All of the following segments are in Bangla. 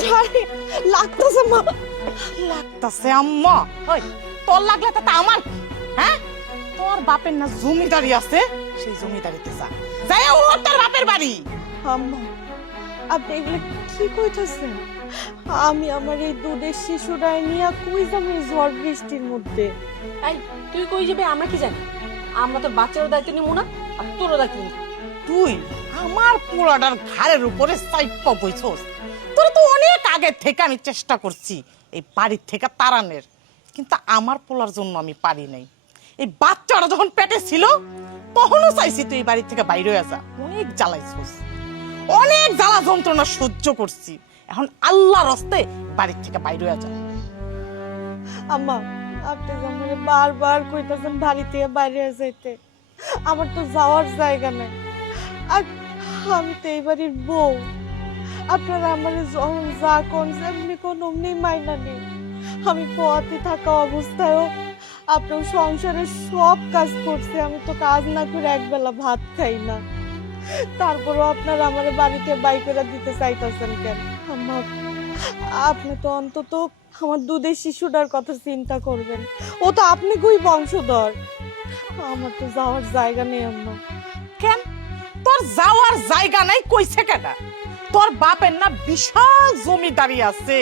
ছাড়ে লাগতেছে মা, লাগতেছে আম্মা। ওই তোর লাগলে তো আমার কি? হ্যাঁ, তোর বাপের না জমিদারি আছে, সেই জমিদারিতে যা, যাই ও তোর বাপের বাড়ি। আম্মা আপনি এগুলো কি কইতাছেন? আমি আমার এই দুধের শিশুটাই নিয়ে কই যাবো এই ঝড় বৃষ্টির মধ্যে? এই তুই কই যাবে আমরা কি জানি? আমরা তোর বাচ্চারও দায়িত্ব নিব না আর তোরও দায়িত্ব নিব। তুই আমার পোলাটার ঘাড়ের উপরে চাইপা বইছস। তোর তো অনেক আগে থেকে আমি চেষ্টা করছি এই বাড়ির থেকে তাড়ানোর, কিন্তু আমার পোলার জন্য আমি পারি নাই। এই বাচ্চাটা যখন পেটে ছিল তখনও চাইছি তুই এই বাড়ি থেকে বাইরে হয়ে যা। অনেক জ্বালাইছস, অনেক জ্বালা যন্ত্রণা সহ্য করছি, এখন আল্লাহর হস্তে বাড়ির থেকে বাইরে হয়ে যা। আম্মা আপনি আমার বারবার কইতাছেন বাড়ি থেকে বাইরে যাইতে, আমার তো যাওয়ার জায়গা নাই। আর আমি তো এই বাড়ির বউ, আপনারা আমার যখন যা কোন যেমনি কোন অমনি মাইনা নেই। আমি পথে থাকা অবস্থায়ও আপনার সংসারের সব কাজ করছে, আমি তো কাজ না করে একবেলা ভাত খাই না। তারপরও আপনারা আমার বাড়িতে বাই করে দিতে চাইতেছেন কেন? আম্মা আপনি তো অন্তত আমার দুধের শিশুটার কথা চিন্তা করবেন, ও তো আপনি কই বংশধর। আমার তো যাওয়ার জায়গা নেই আম্মা। কেন তোর যাওয়ার জায়গা নাই কইছে কেডা? তোর বাপের না বিশাল জমিদারি আছে,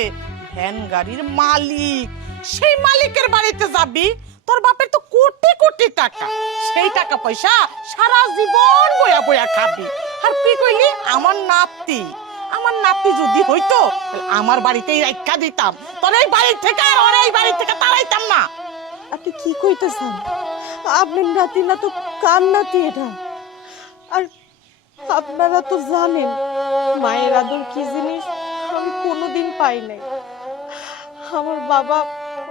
ভ্যান গাড়ির মালিক, সেই মালিকের বাড়িতে যাবি। তোর বাপের তো কোটি কোটি টাকা, সেই টাকা পয়সা সারা জীবন বয়া বয়া খাবি। আর কি কইলি আমার নাতি, আমার নাতি যদি হইতো আমার বাড়িতেই রাখা দিতাম, তোর এই বাড়ি থেকে আর ওর এই বাড়ি থেকে তাড়াইতাম না। আপনি কি কইতেছেন? আপনার নাতি না তো কার নাতি এটা? আর আপনারা তো জানেন মায়ের আদর কি জিনিস আমি কোনোদিন পাই নাই। আমার বাবা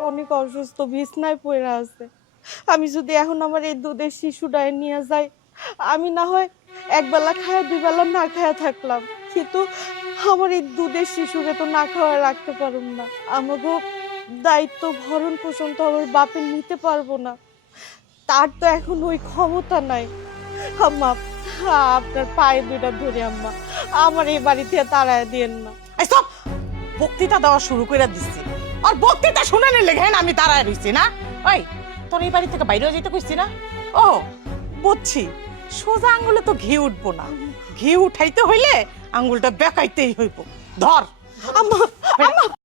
অনেক অসুস্থ, বিছনায় পড়ে আছে। আমি যদি এখন আমার এই দুধের শিশুটায় নিয়ে যাই, আমি না হয় একবেলা খায় দুই বেলা না খায়া থাকলাম, কিন্তু আমার এই দুধের শিশুকে তো না খাওয়া রাখতে পারুম না। আমাকে দায়িত্ব ভরণ পোষণ তো আমার বাপের নিতে পারবো না, তার তো এখন ওই ক্ষমতা নাই। আম্মা আপনার পায়ে দুইটা ধরে আম্মা আমার এই বাড়ি থেকে তাড়ায় দিয়েন না। এই সব বক্তৃতা দেওয়া শুরু করে দিচ্ছি, আর বক্তৃতা শুনে নিলে ঘেন আমি দাঁড়ায় রইছি না। ওই তোর এই বাড়ি থেকে বাইরে যেতে কইছি না? ও বুঝছি, সোজা আঙ্গুলে তো ঘি উঠবো না, ঘি উঠাইতে হইলে আঙ্গুলটা বেকাইতেই হইব। ধর আম্মা আম্মা